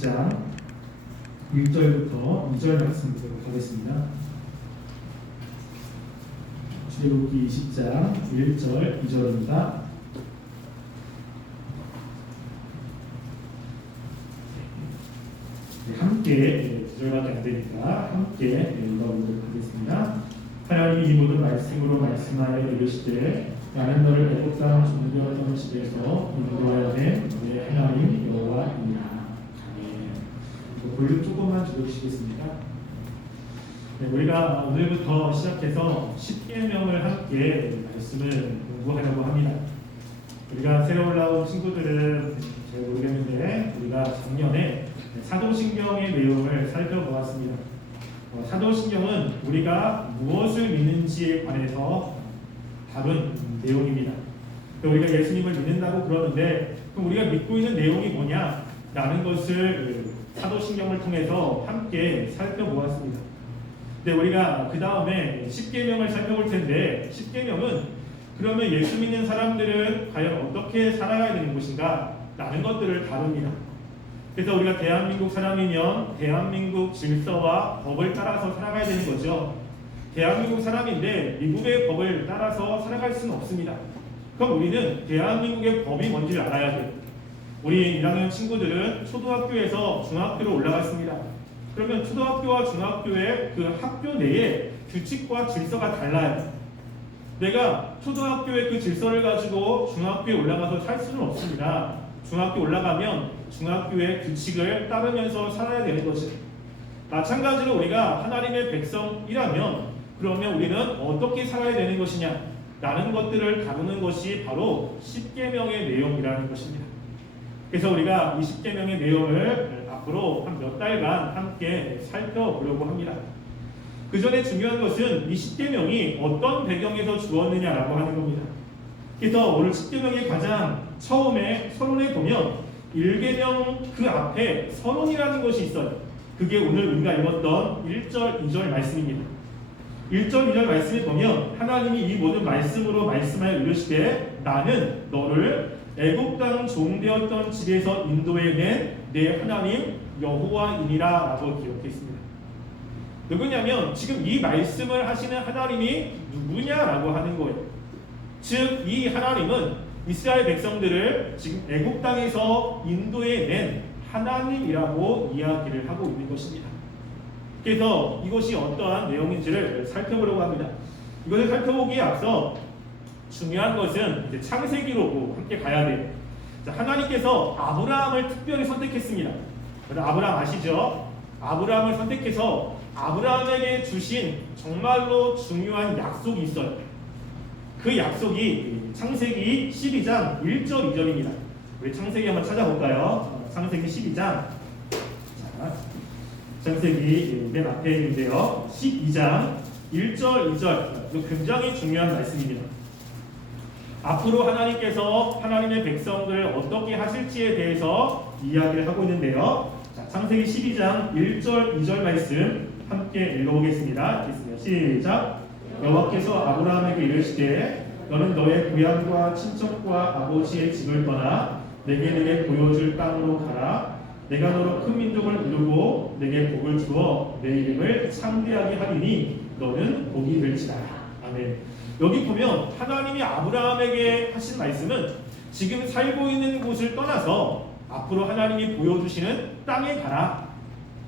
20장 1절부터 2절 말씀 보도록 하겠습니다. 출애굽기 20장 1절 2절입니다. 함께 2절밖에 안 되니까 함께 읽어보도록 하겠습니다. 하나님이 이 모든 말씀으로 말씀하여 이르시되 나는 너를 애굽 땅 종되었던 집에서 인도하여 낸 너의 하나님 여호와이니라. 아멘. 볼륨 조금만 줄여주시겠습니까? 네, 우리가 오늘부터 시작해서 10계명을 함께 말씀을 공부하려고 합니다. 우리가 새로 올라온 친구들은 잘 모르겠는데 우리가 작년에 사도신경의 내용을 살펴보았습니다. 사도신경은 우리가 무엇을 믿는지에 관해서 다룬 내용입니다. 우리가 예수님을 믿는다고 그러는데 그럼 우리가 믿고 있는 내용이 뭐냐? 라는 것을 사도신경을 통해서 함께 살펴보았습니다. 근데 우리가 그 다음에 10계명을 살펴볼 텐데 10계명은 그러면 예수 믿는 사람들은 과연 어떻게 살아가야 되는 것인가? 라는 것들을 다룹니다. 그래서 우리가 대한민국 사람이면 대한민국 질서와 법을 따라서 살아가야 되는 거죠. 대한민국 사람인데 미국의 법을 따라서 살아갈 수는 없습니다. 그럼 우리는 대한민국의 법이 뭔지를 알아야 돼요. 우리 1학년 친구들은 초등학교에서 중학교로 올라갔습니다. 그러면 초등학교와 중학교의 그 학교 내에 규칙과 질서가 달라요. 내가 초등학교의 그 질서를 가지고 중학교에 올라가서 살 수는 없습니다. 중학교 올라가면 중학교의 규칙을 따르면서 살아야 되는 거죠. 마찬가지로 우리가 하나님의 백성이라면 그러면 우리는 어떻게 살아야 되는 것이냐 라는 것들을 다루는 것이 바로 10계명의 내용이라는 것입니다. 그래서 우리가 이 10계명의 내용을 앞으로 한 몇 달간 함께 살펴보려고 합니다. 그 전에 중요한 것은 이 10계명이 어떤 배경에서 주었느냐라고 하는 겁니다. 그래서 오늘 10계명의 가장 처음에 서론에 보면 1계명 그 앞에 서론이라는 것이 있어요. 그게 오늘 우리가 읽었던 1절, 2절 말씀입니다. 1절, 2절 말씀에 보면 하나님이 이 모든 말씀으로 말씀하여 이르시되 나는 너를 애굽 땅 종되었던 집에서 인도해낸 내 하나님 여호와이니라 라고 기록했습니다. 누구냐면 지금 이 말씀을 하시는 하나님이 누구냐라고 하는 거예요. 즉 이 하나님은 이스라엘 백성들을 지금 애굽 땅에서 인도해낸 하나님이라고 이야기를 하고 있는 것입니다. 그래서 이것이 어떠한 내용인지를 살펴보려고 합니다. 이것을 살펴보기에 앞서 중요한 것은 이제 창세기로 함께 가야 돼요. 자, 하나님께서 아브라함을 특별히 선택했습니다. 아브라함 아시죠? 아브라함을 선택해서 아브라함에게 주신 정말로 중요한 약속이 있어요. 그 약속이 창세기 12장 1절 2절입니다. 우리 창세기 한번 찾아볼까요? 창세기 12장. 자, 창세기 맨 앞에 있는데요. 12장 1절 2절. 이거 굉장히 중요한 말씀입니다. 앞으로 하나님께서 하나님의 백성들을 어떻게 하실지에 대해서 이야기를 하고 있는데요. 자, 창세기 12장 1절 2절 말씀 함께 읽어보겠습니다. 시작. 여호와께서 아브라함에게 이르시되 너는 너의 고향과 친척과 아버지의 집을 떠나 내게 보여줄 땅으로 가라. 내가 너로 큰 민족을 이루고 내게 복을 주어 내 이름을 창대하게 하리니 너는 복이 될지라. 아멘. 여기 보면 하나님이 아브라함에게 하신 말씀은 지금 살고 있는 곳을 떠나서 앞으로 하나님이 보여주시는 땅에 가라.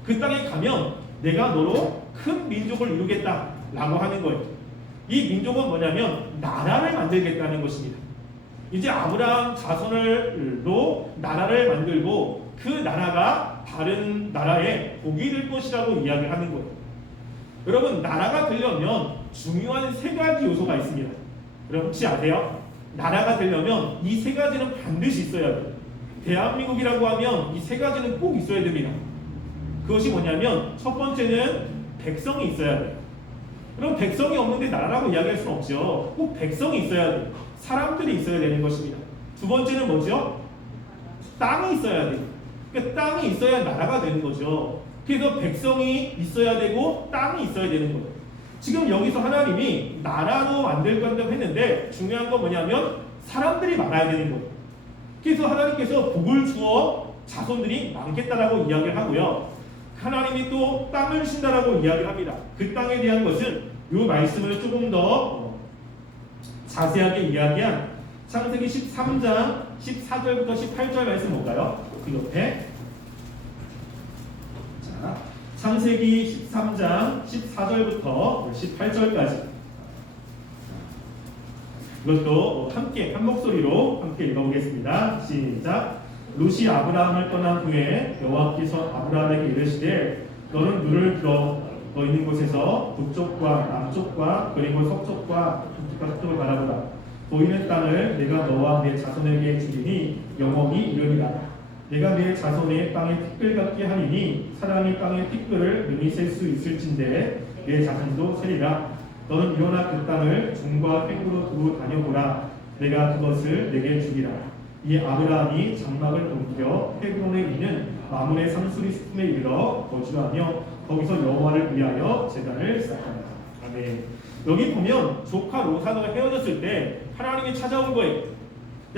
그 땅에 가면 내가 너로 큰 민족을 이루겠다 라고 하는 거예요. 이 민족은 뭐냐면 나라를 만들겠다는 것입니다. 이제 아브라함 자손으로 나라를 만들고 그 나라가 다른 나라의 복이 될 것이라고 이야기를 하는 거예요. 여러분, 나라가 되려면 중요한 세 가지 요소가 있습니다. 여러분 혹시 아세요? 나라가 되려면 이 세 가지는 반드시 있어야 돼요. 대한민국이라고 하면 이 세 가지는 꼭 있어야 됩니다. 그것이 뭐냐면 첫 번째는 백성이 있어야 돼요. 그럼 백성이 없는데 나라라고 이야기할 수는 없죠. 꼭 백성이 있어야 돼요. 사람들이 있어야 되는 것입니다. 두 번째는 뭐죠? 땅이 있어야 돼요. 그러니까 땅이 있어야 나라가 되는 거죠. 그래서 백성이 있어야 되고 땅이 있어야 되는 거예요. 지금 여기서 하나님이 나라로 만들 건다고 했는데 중요한 건 뭐냐면 사람들이 많아야 되는 거예요. 그래서 하나님께서 복을 주어 자손들이 많겠다라고 이야기를 하고요. 하나님이 또 땅을 주신다라고 이야기를 합니다. 그 땅에 대한 것은 이 말씀을 조금 더 자세하게 이야기한 창세기 13장 14절부터 18절 말씀 볼까요? 그 옆에 자, 창세기 13장 14절부터 18절까지 이것도 함께 한 목소리로 함께 읽어보겠습니다. 시작. 롯이 아브라함을 떠난 후에 여호와께서 아브라함에게 이르시되 너는 눈을 들어 너 있는 곳에서 북쪽과 남쪽과 그리고 서쪽과 북쪽을 바라보라. 보이는 땅을 내가 너와 내 자손에게 주리니 영원히 이르리라. 내가 내 자손의 땅에 티끌 같게 하리니 사람이 땅의 티끌을 능히 셀 수 있을진데 내 자손도 세리라. 너는 일어나 그 땅을 종과 횡으로 두고 다녀보라. 내가 그것을 내게 주리라. 이 아브라함이 장막을 옮겨 헤브론에 있는 마므레 상수리 숲에 이르러 거주하며 거기서 여호와를 위하여 제단을 쌓았다. 아멘. 여기 보면 조카 롯하가 헤어졌을 때 하나님이 찾아온 거예요.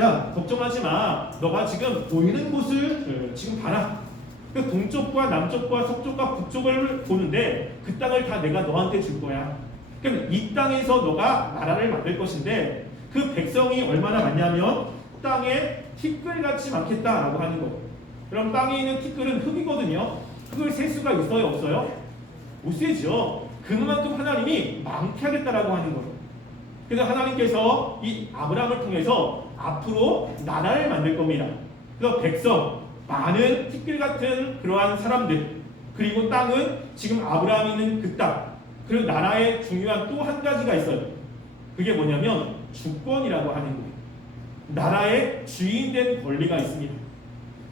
야, 걱정하지 마. 너가 지금 보이는 곳을 지금 봐라. 그 동쪽과 남쪽과 서쪽과 북쪽을 보는데 그 땅을 다 내가 너한테 줄 거야. 그럼 이 땅에서 너가 나라를 만들 것인데 그 백성이 얼마나 많냐면 땅에 티끌같이 많겠다라고 하는 거예요. 그럼 땅에 있는 티끌은 흙이거든요. 흙을 셀 수가 있어요, 없어요? 못 세죠. 그만큼 하나님이 많게 하겠다라고 하는 거예요. 그래서 하나님께서 이 아브라함을 통해서 앞으로 나라를 만들 겁니다. 그래서 백성, 많은 티끌 같은 그러한 사람들, 그리고 땅은 지금 아브라함이 있는 그 땅, 그리고 나라의 중요한 또 한 가지가 있어요. 그게 뭐냐면 주권이라고 하는 거예요. 나라의 주인된 권리가 있습니다.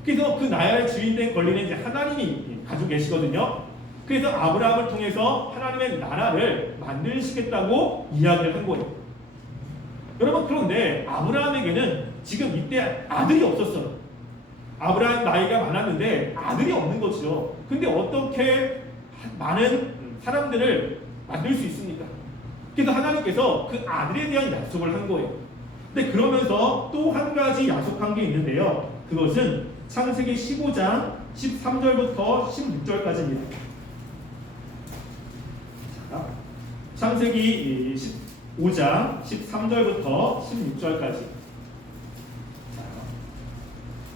그래서 그 나라의 주인된 권리는 이제 하나님이 가지고 계시거든요. 그래서 아브라함을 통해서 하나님의 나라를 만드시겠다고 이야기를 한 거예요. 여러분, 그런데 아브라함에게는 지금 이때 아들이 없었어요. 아브라함 나이가 많았는데 아들이 없는 거죠. 근데 어떻게 많은 사람들을 만들 수 있습니까? 그래서 하나님께서 그 아들에 대한 약속을 한 거예요. 근데 그러면서 또 한 가지 약속한 게 있는데요. 그것은 창세기 15장 13절부터 16절까지입니다. 자, 창세기 15장 13절부터 16절까지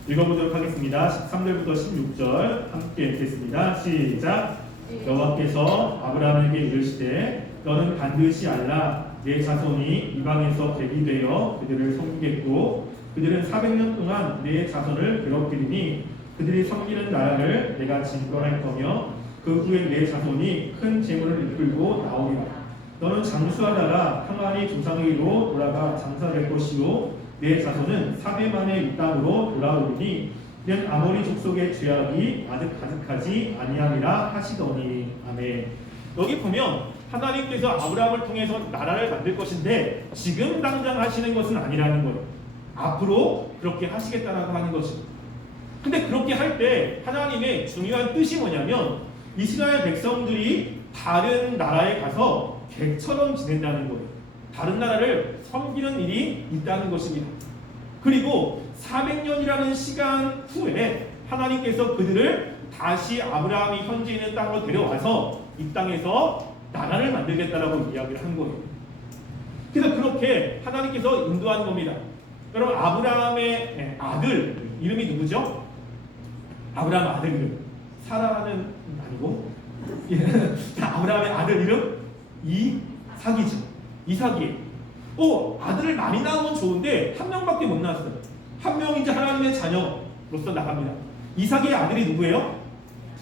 읽어보도록 하겠습니다. 13절부터 16절 함께 읽겠습니다. 시작. 여호와께서 아브라함에게 이르시되 너는 반드시 알라. 내 자손이 이방에서 객이 되어 그들을 섬기겠고 그들은 400년 동안 내 자손을 괴롭히리니 그들이 섬기는 나라를 내가 진거할 거며 그 후에 내 자손이 큰 재물을 이끌고 나오리라. 너는 장수하다가 평안히 조상에게로 돌아가 장사될 것이요 내 자손은 4배 만에 이 땅으로 돌아오리니 이는 아모리 족속의 죄악이 아직 가득하지 아니함이라 하시더니. 아멘. 여기 보면 하나님께서 아브라함을 통해서 나라를 만들 것인데 지금 당장 하시는 것은 아니라는 거예요. 앞으로 그렇게 하시겠다라고 하는 것이죠. 근데 그렇게 할 때 하나님의 중요한 뜻이 뭐냐면 이스라엘 백성들이 다른 나라에 가서 객처럼 지낸다는 거예요. 다른 나라를 섬기는 일이 있다는 것입니다. 그리고 400년이라는 시간 후에 하나님께서 그들을 다시 아브라함이 현재 있는 땅으로 데려와서 이 땅에서 나라를 만들겠다라고 이야기를 한 거예요. 그래서 그렇게 하나님께서 인도한 겁니다. 여러분, 아브라함의 아들 이름이 누구죠? 아브라함 아들 이름 사라는 아니고 아브라함의 아들 이름 이삭이죠. 이삭이. 아들을 많이 낳으면 좋은데 한 명밖에 못 낳았어요. 한 명이 이제 하나님의 자녀로서 나갑니다. 이삭의 아들이 누구예요?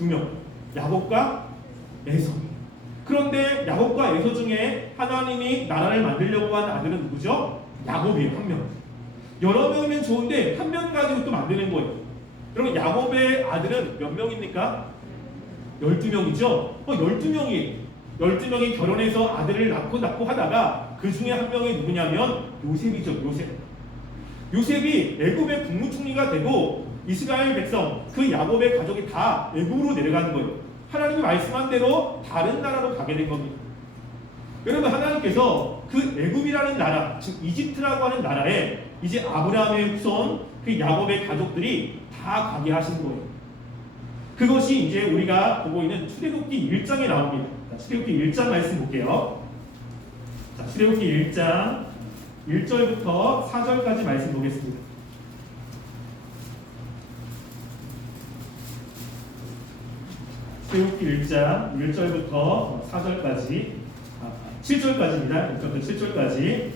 2명. 야곱과 에서. 그런데 야곱과 에서 중에 하나님이 나라를 만들려고 한 아들은 누구죠? 야곱이에요. 한 명. 여러 명이면 좋은데 한 명 가지고 또 만드는 거예요. 여러분, 야곱의 아들은 몇 명입니까? 12명이죠? 12명이 12명이 결혼해서 아들을 낳고 하다가 그 중에 한 명이 누구냐면 요셉이죠. 요셉이 애굽의 국무총리가 되고 이스라엘 백성, 그 야곱의 가족이 다 애굽으로 내려가는 거예요. 하나님이 말씀한 대로 다른 나라로 가게 된 겁니다. 여러분, 하나님께서 그 애굽이라는 나라, 즉 이집트라고 하는 나라에 이제 아브라함의 후손 그 야곱의 가족들이 다 가게 하신 거예요. 그것이 이제 우리가 보고 있는 출애굽기 1장에 나옵니다. 출애굽기 1장 말씀 볼게요. 자, 출애굽기 1장 1절부터 4절까지 말씀 보겠습니다. 출애굽기 1장 1절부터 4절까지 7절까지입니다. 1절부터 7절까지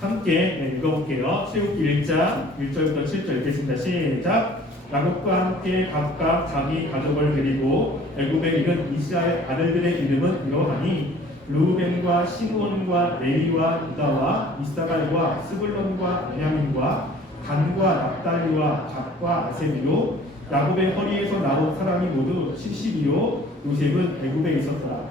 함께 읽어볼게요. 출애굽기 1장 1절부터 7절 읽겠습니다. 시작. 야곱과 함께 각각 자기 가족을 데리고 애굽에 이른 이스라엘 아들들의 이름은 이러하니 르우벤과 시므온과 레위와 유다와 이사갈과 스불론과 베냐민과 단과 납달리와 갓과 아셈이요 야곱의 허리에서 나온 사람이 모두 70이요 요셉은 애굽에 있었더라.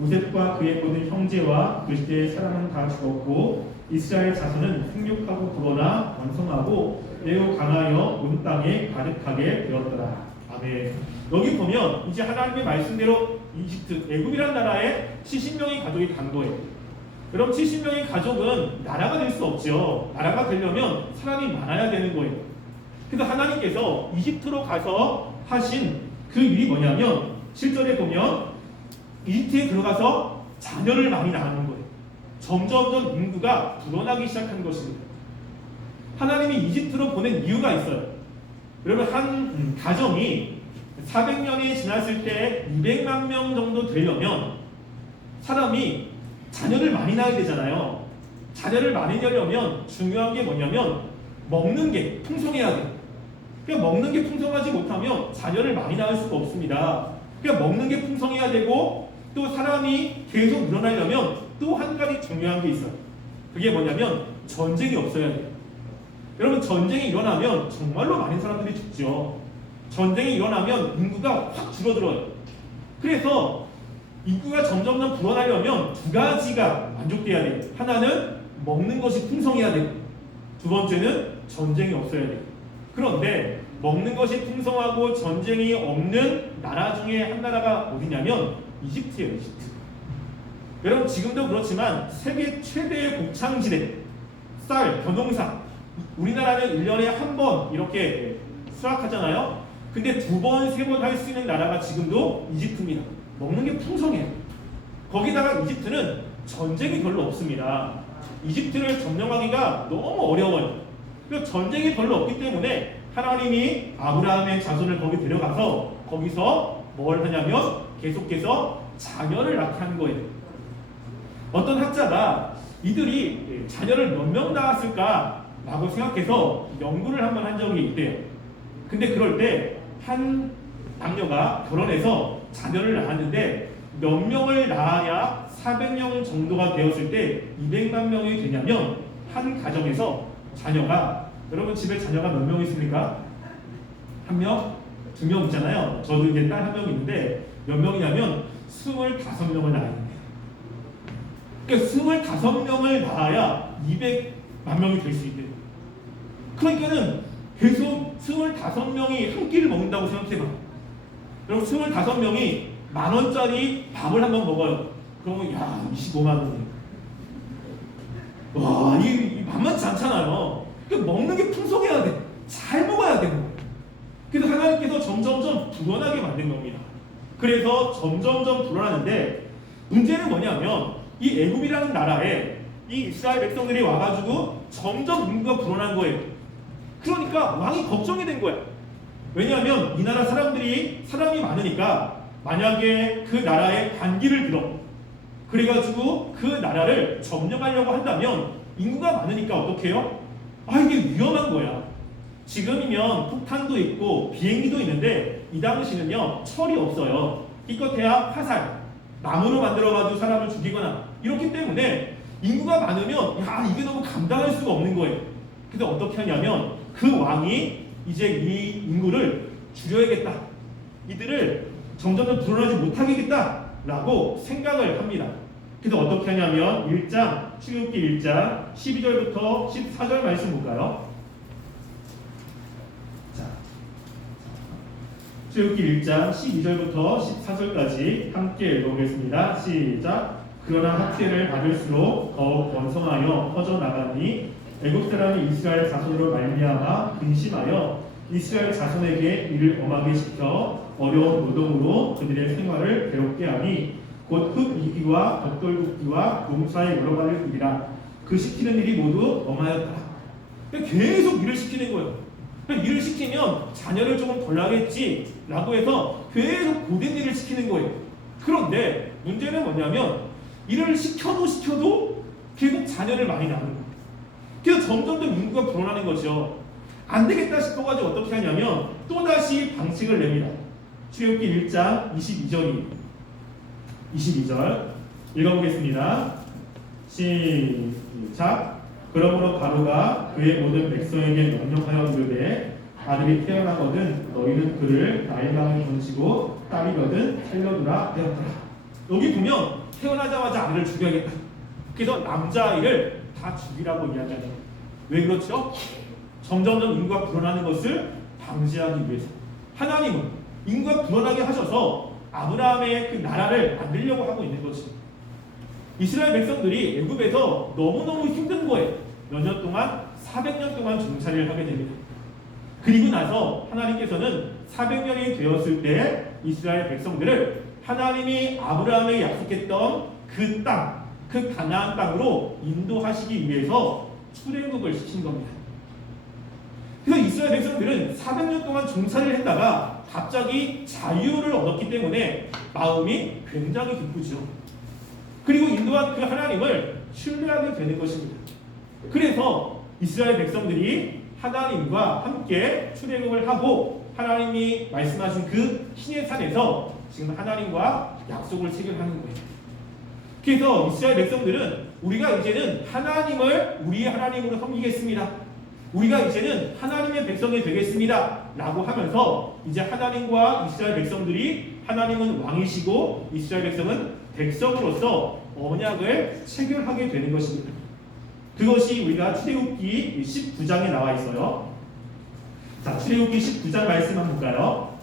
요셉과 그의 모든 형제와 그 시대의 사람은 다 죽었고 이스라엘 자손은 생육하고 불어나 왕성하고 매우 강하여 온 땅에 가득하게 되었더라. 아멘. 여기 보면 이제 하나님의 말씀대로 이집트, 애굽이란 나라에 70명의 가족이 간 거예요. 그럼 70명의 가족은 나라가 될 수 없죠. 나라가 되려면 사람이 많아야 되는 거예요. 그래서 하나님께서 이집트로 가서 하신 그 일이 뭐냐면 7절에 보면 이집트에 들어가서 자녀를 많이 낳는 거예요. 점점점 인구가 불어나기 시작한 것입니다. 하나님이 이집트로 보낸 이유가 있어요. 여러분 한 가정이 400년이 지났을 때 200만 명 정도 되려면 사람이 자녀를 많이 낳아야 되잖아요. 자녀를 많이 낳으려면 중요한 게 뭐냐면 먹는 게 풍성해야 돼요. 그러니까 먹는 게 풍성하지 못하면 자녀를 많이 낳을 수가 없습니다. 그러니까 먹는 게 풍성해야 되고 또 사람이 계속 늘어나려면 또 한 가지 중요한 게 있어요. 그게 뭐냐면 전쟁이 없어야 돼요. 여러분 전쟁이 일어나면 정말로 많은 사람들이 죽죠. 전쟁이 일어나면 인구가 확 줄어들어요. 그래서 인구가 점점점 불어나려면 두 가지가 만족돼야 돼요. 하나는 먹는 것이 풍성해야 되고 두 번째는 전쟁이 없어야 돼요. 그런데 먹는 것이 풍성하고 전쟁이 없는 나라 중에 한 나라가 어디냐면 이집트예요. 이집트. 여러분 지금도 그렇지만 세계 최대의 곡창지대, 쌀, 벼농사 우리나라는 1년에 한 번 이렇게 수확하잖아요. 근데 두 번, 세 번 할 수 있는 나라가 지금도 이집트입니다. 먹는 게 풍성해요. 거기다가 이집트는 전쟁이 별로 없습니다. 이집트를 점령하기가 너무 어려워요. 그래서 전쟁이 별로 없기 때문에 하나님이 아브라함의 자손을 거기 데려가서 거기서 뭘 하냐면 계속해서 자녀를 낳게 한 거예요. 어떤 학자가 이들이 자녀를 몇 명 낳았을까 라고 생각해서 연구를 한번 한 적이 있대요. 근데 그럴 때 한 남녀가 결혼해서 자녀를 낳았는데 몇 명을 낳아야 400명 정도가 되었을 때 200만 명이 되냐면 한 가정에서 자녀가 여러분 집에 자녀가 몇 명 있습니까? 한 명? 2명 있잖아요. 저도 이제 딸 한 명 있는데 몇 명이냐면 25명을 낳아야 돼요. 그러니까 25명을 낳아야 200만 명이 될 수 있대요. 그러니까는 계속 25명이 한 끼를 먹는다고 생각해봐. 여러분 25명이 10,000원짜리 밥을 한번 먹어요. 그러면 야 25만 원이에요. 와, 이 만만치 않잖아요. 그러니까 먹는 게 풍성해야 돼. 잘 먹어야 돼. 그래서 하나님께서 점점점 불어나게 만든 겁니다. 그래서 점점점 불어나는데 문제는 뭐냐면 이 애굽이라는 나라에 이 이스라엘 백성들이 와가지고 점점 인구가 불어난 거예요. 그러니까 왕이 걱정이 된 거야. 왜냐하면 이 나라 사람이 많으니까 만약에 그 나라에 반기를 들어 그래가지고 그 나라를 점령하려고 한다면 인구가 많으니까 어떻게 해요? 아 이게 위험한 거야. 지금이면 폭탄도 있고 비행기도 있는데 이 당시는요 철이 없어요. 기껏해야 화살, 나무로 만들어가지고 사람을 죽이거나 이렇기 때문에 인구가 많으면 야 이게 너무 감당할 수가 없는 거예요. 그래서 어떻게 하냐면 그 왕이 이제 이 인구를 줄여야겠다. 이들을 점점 불어나지 못하게 하겠다라고 생각을 합니다. 그래서 어떻게 하냐면 1장, 출애굽기 1장 12절부터 14절 말씀 볼까요? 자, 출애굽기 1장 12절부터 14절까지 함께 읽어보겠습니다. 시작. 그러나 학대를 받을수록 더욱 번성하여 퍼져나가니 애굽 사람이 이스라엘 자손으로 말미암아 근심하여 이스라엘 자손에게 이를 엄하게 시켜 어려운 노동으로 그들의 생활을 괴롭게 하니 곧 흙 이기와 벽돌 굽기와 농사의 여러 가지를 일이라. 그 시키는 일이 모두 엄하였다. 계속 일을 시키는 거예요. 일을 시키면 자녀를 조금 덜 하겠지라고 해서 계속 고된 일을 시키는 거예요. 그런데 문제는 뭐냐면 일을 시켜도 계속 자녀를 많이 낳는 거예요. 그래서 점점 더 인구가 불어나는 거죠. 안 되겠다 싶어가지고 어떻게 하냐면 또다시 방책을 냅니다. 출애굽기 1장 22절 읽어보겠습니다. 시작. 그러므로 바로가 그의 모든 백성에게 명령하여 이르되 아들이 태어나거든 너희는 그를 나일강에 던지고 딸이거든 살려두라 하였더라. 여기 보면 태어나자마자 아들을 죽여야겠다. 그래서 남자아이를 다 죽이라고 이야기하죠. 왜 그렇죠? 점점점 인구가 불어나는 것을 방지하기 위해서 하나님은 인구가 불어나게 하셔서 아브라함의 그 나라를 만들려고 하고 있는 거지. 이스라엘 백성들이 애굽에서 너무너무 힘든 거예요. 몇 년 동안 400년 동안 종살이를 하게 됩니다. 그리고 나서 하나님께서는 400년이 되었을 때 이스라엘 백성들을 하나님이 아브라함에게 약속했던 그 땅, 그 가나안 땅으로 인도하시기 위해서 출애굽을 시킨 겁니다. 그래서 이스라엘 백성들은 400년 동안 종살이를 했다가 갑자기 자유를 얻었기 때문에 마음이 굉장히 기쁘죠. 그리고 인도한 그 하나님을 신뢰하게 되는 것입니다. 그래서 이스라엘 백성들이 하나님과 함께 출애굽을 하고 하나님이 말씀하신 그 신의 산에서 지금 하나님과 약속을 체결하는 거예요. 그래서 이스라엘 백성들은 우리가 이제는 하나님을 우리의 하나님으로 섬기겠습니다. 우리가 이제는 하나님의 백성이 되겠습니다 라고 하면서 이제 하나님과 이스라엘 백성들이 하나님은 왕이시고 이스라엘 백성은 백성으로서 언약을 체결하게 되는 것입니다. 그것이 우리가 출애굽기 19장에 나와 있어요. 자, 출애굽기 19장 말씀 한번 볼까요?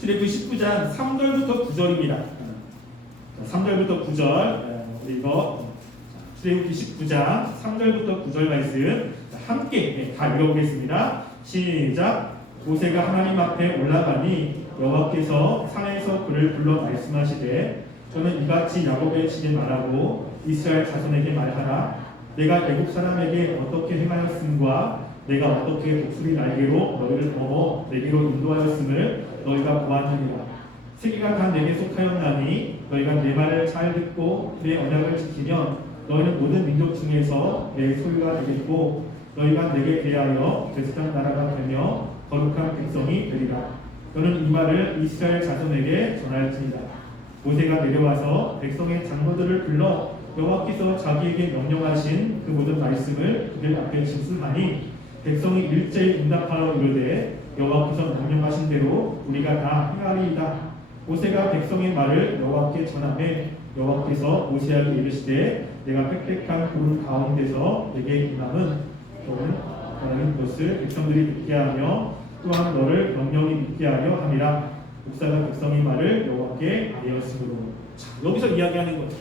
출애굽기 19장 3절부터 9절입니다. 3절부터 9절 이거 출애굽기 19장 3절부터 9절 말씀 함께 다 읽어보겠습니다. 시작. 모세가 하나님 앞에 올라가니 여호와께서 산에서 그를 불러 말씀하시되 저는 이같이 야곱의 집에 말하고 이스라엘 자손에게 말하라. 내가 애굽 사람에게 어떻게 행하였음과 내가 어떻게 독수리 날개로 너희를 업어 내게로 인도하였음을 너희가 보았느니라. 세계가 다 내게 속하였나니 너희가 내 말을 잘 듣고 내 언약을 지키면 너희는 모든 민족 중에서 내 소유가 되겠고 너희가 내게 대하여 대속한 나라가 되며 거룩한 백성이 되리라. 너는 이 말을 이스라엘 자손에게 전할지니라. 모세가 내려와서 백성의 장로들을 불러 여호와께서 자기에게 명령하신 그 모든 말씀을 그들 앞에 진술하니 백성이 일제히 응답하여 이르되 여호와께서 명령하신 대로 우리가 다 행하리이다. 모세가 백성의 말을 여호와께 전하매 여호와께서 모세에게 이르시되 내가 빽빽한 구름 가운데서 내게 임함은 너는 하나님 것을 백성들이 듣게 하며 또한 너를 명령이 믿게 하려 함이라. 목사가 백성의 말을 여호와께 아뢰었으므로. 여기서 이야기하는 거죠.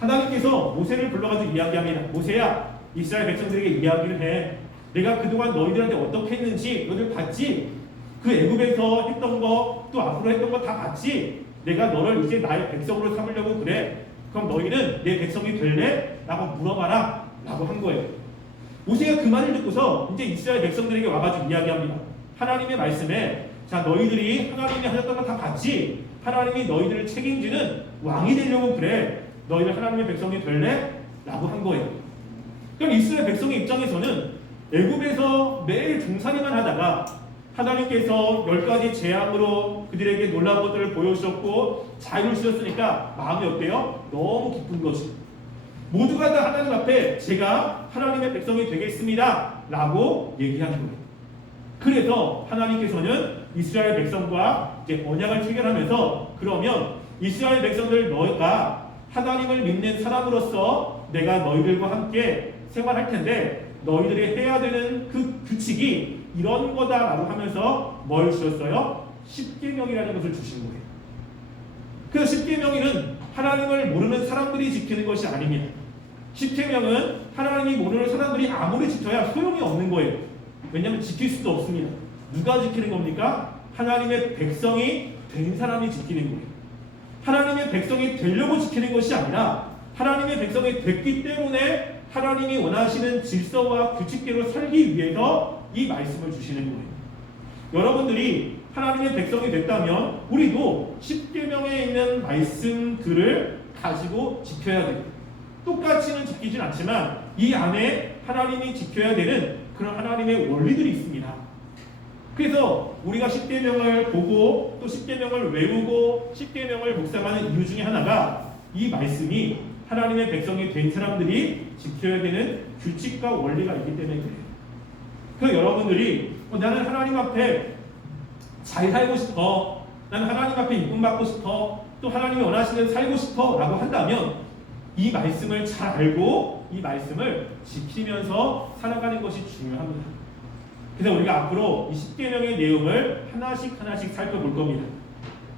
하나님께서 모세를 불러가지고 이야기합니다. 모세야, 이스라엘 백성들에게 이야기를 해. 내가 그동안 너희들한테 어떻게 했는지 너희들 봤지? 그 애굽에서 했던 거 또 앞으로 했던 거 다 봤지? 내가 너를 이제 나의 백성으로 삼으려고 그래. 그럼 너희는 내 백성이 될래? 라고 물어봐라 라고 한 거예요. 모세가 그 말을 듣고서 이제 이스라엘 백성들에게 와가지고 이야기합니다. 하나님의 말씀에 자 너희들이 하나님이 하셨던 거 다 봤지? 하나님이 너희들을 책임지는 왕이 되려고 그래. 너희들 하나님의 백성이 될래? 라고 한 거예요. 그럼 이스라엘 백성의 입장에서는 애굽에서 매일 종살이만 하다가 하나님께서 10가지 재앙으로 그들에게 놀라운 것들을 보여주셨고 자유를 주셨으니까 마음이 어때요? 너무 기쁜 거지. 모두가 다 하나님 앞에 제가 하나님의 백성이 되겠습니다 라고 얘기하는 거예요. 그래서 하나님께서는 이스라엘 백성과 이제 언약을 체결하면서 그러면 이스라엘 백성들 너희가 하나님을 믿는 사람으로서 내가 너희들과 함께 생활할 텐데 너희들이 해야 되는 그 규칙이 이런 거다라고 하면서 뭘 주셨어요? 십계명이라는 것을 주신 거예요. 그래서 십계명이는 하나님을 모르는 사람들이 지키는 것이 아닙니다. 십계명은 하나님이 모르는 사람들이 아무리 지켜야 소용이 없는 거예요. 왜냐하면 지킬 수도 없습니다. 누가 지키는 겁니까? 하나님의 백성이 된 사람이 지키는 거예요. 하나님의 백성이 되려고 지키는 것이 아니라 하나님의 백성이 됐기 때문에 하나님이 원하시는 질서와 규칙대로 살기 위해서 이 말씀을 주시는 거예요. 여러분들이 하나님의 백성이 됐다면 우리도 십계명에 있는 말씀들을 가지고 지켜야 돼요. 똑같이는 지키진 않지만 이 안에 하나님이 지켜야 되는 그런 하나님의 원리들이 있습니다. 그래서 우리가 십계명을 보고 또 십계명을 외우고 십계명을 묵상하는 이유 중에 하나가 이 말씀이 하나님의 백성이 된 사람들이 지켜야 되는 규칙과 원리가 있기 때문에 그래요. 그래서 여러분들이 나는 하나님 앞에 잘 살고 싶어, 나는 하나님 앞에 이쁨 받고 싶어, 또 하나님이 원하시는 살고 싶어 라고 한다면 이 말씀을 잘 알고 이 말씀을 지키면서 살아가는 것이 중요합니다. 그래서 우리가 앞으로 이 십계명의 내용을 하나씩 살펴볼 겁니다.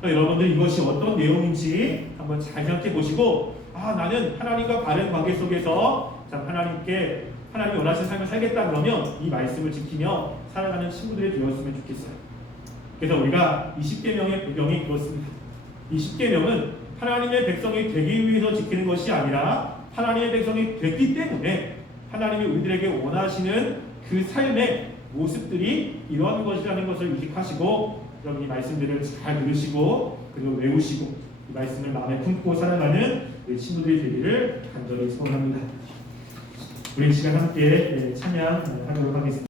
그러니까 여러분들 이것이 어떤 내용인지 한번 잘 생각해 보시고 나는 하나님과 바른 관계 속에서 참 하나님이 원하시는 삶을 살겠다 그러면 이 말씀을 지키며 살아가는 친구들이 되었으면 좋겠어요. 그래서 우리가 이 십계명의 배경이 그렇습니다. 이 십계명은 하나님의 백성이 되기 위해서 지키는 것이 아니라 하나님의 백성이 됐기 때문에 하나님이 우리들에게 원하시는 그 삶의 모습들이 이러한 것이라는 것을 인식하시고 여러분 이 말씀들을 잘 들으시고 그리고 외우시고 이 말씀을 마음에 품고 살아가는 우리 친구들이 되기를 간절히 소원합니다. 우리 이 시간 함께 찬양하도록 하겠습니다.